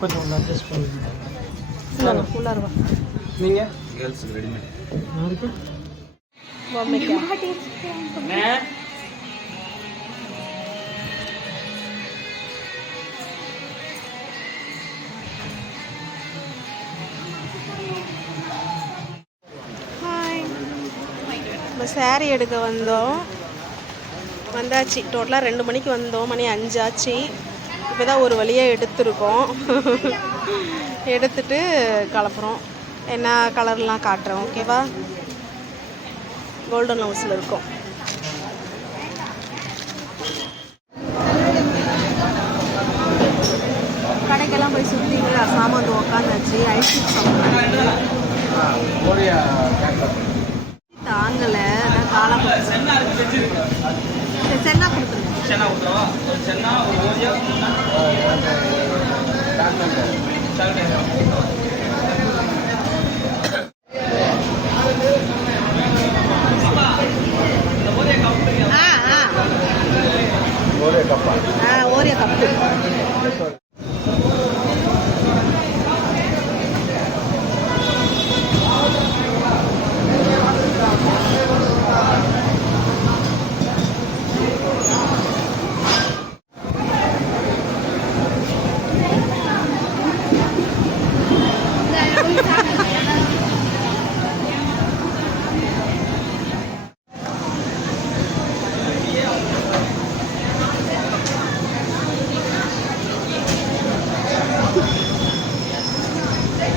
கொஞ்சம் அட்ஜஸ்ட் பண்ணுங்க. உள்ளார வா. நீங்கள் கேர்ள்ஸ் ரெடிமேட் யாருக்கு பொம்மைக்கா நம்ம சாரீ எடுக்க வந்தாச்சு. டோட்டலாக 2 மணிக்கு வந்தோம், மணி 5 ஆச்சு. இப்போ தான் ஒரு வழியாக எடுத்துருக்கோம். எடுத்துட்டு கிளப்புறோம். என்ன கலர்லாம் காட்டுறோம், ஓகேவா? கோல்டன் ஹவுஸில் இருக்கோம். கடைக்கெல்லாம் போய் சுற்றிங்களா, சாமான் வந்து உக்காந்தாச்சு. ஐஸ்கிரீம் சாப்பிட்றேன். தாங்கலை, நான் காலம் சென்னா கொடுத்துருங்க. ஓரிய கப்பு.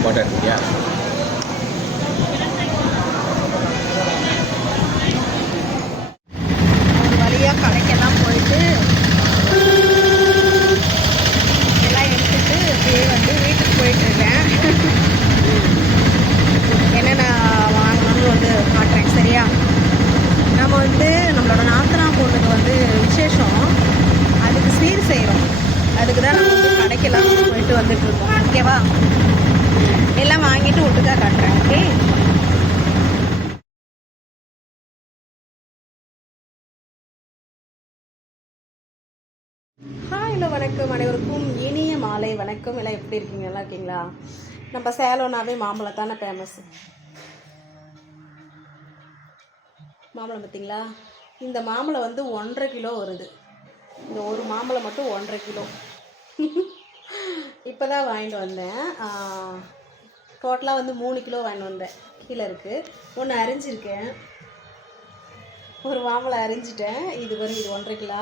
Butter, yeah. ஒரு வழியாக கடைக்கெல்லாம் போயிட்டு எல்லாம் எடுத்துட்டு அப்படியே வந்து வீட்டுக்கு போயிட்டுருக்கேன். என்னென்ன வாங்கணும்னு வந்து காட்டுறேன், சரியா? நம்ம வந்து நம்மளோட நாத்தனா பொண்ணுக்கு வந்து விசேஷம், அதுக்கு சீர் செய்கிறோம். அதுக்கு தான் நம்ம வந்து கடைக்கெல்லாம் போயிட்டு வந்துட்டுருக்கோம், ஓகேவா? எல்லாம் வாங்கிட்டு ஒட்டுக்கா காட்டுறேன், ஓகே? ஹலோ, வணக்கம் அனைவருக்கும் இனிய மாலை வணக்கம். எல்லாம் எப்படி இருக்கீங்க? நல்லா இருக்கீங்களா? நம்ம சேலம்னாவே மாம்பழம் தானே ஃபேமஸ். மாம்பழம் பார்த்தீங்களா? இந்த மாம்பழம் வந்து 1.5 கிலோ வருது. இந்த ஒரு மாம்பழம் மட்டும் 1.5 கிலோ. இப்போ தான் வாங்கிட்டு வந்தேன். டோட்டலாக வந்து 3 கிலோ வாங்கிட்டு வந்தேன். கீழே இருக்குது. ஒன்று அரிஞ்சிருக்கேன், ஒரு மாம்பழம் அரிஞ்சிட்டேன். இது வரும், இது 1.5 கிலோ.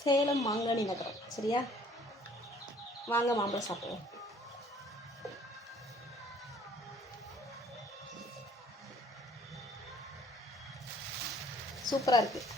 சேலம் மாங்காணி நகரம், சரியா? வாங்க மாம்பழம் சாப்பிடுவோம். சூப்பராக இருக்குது.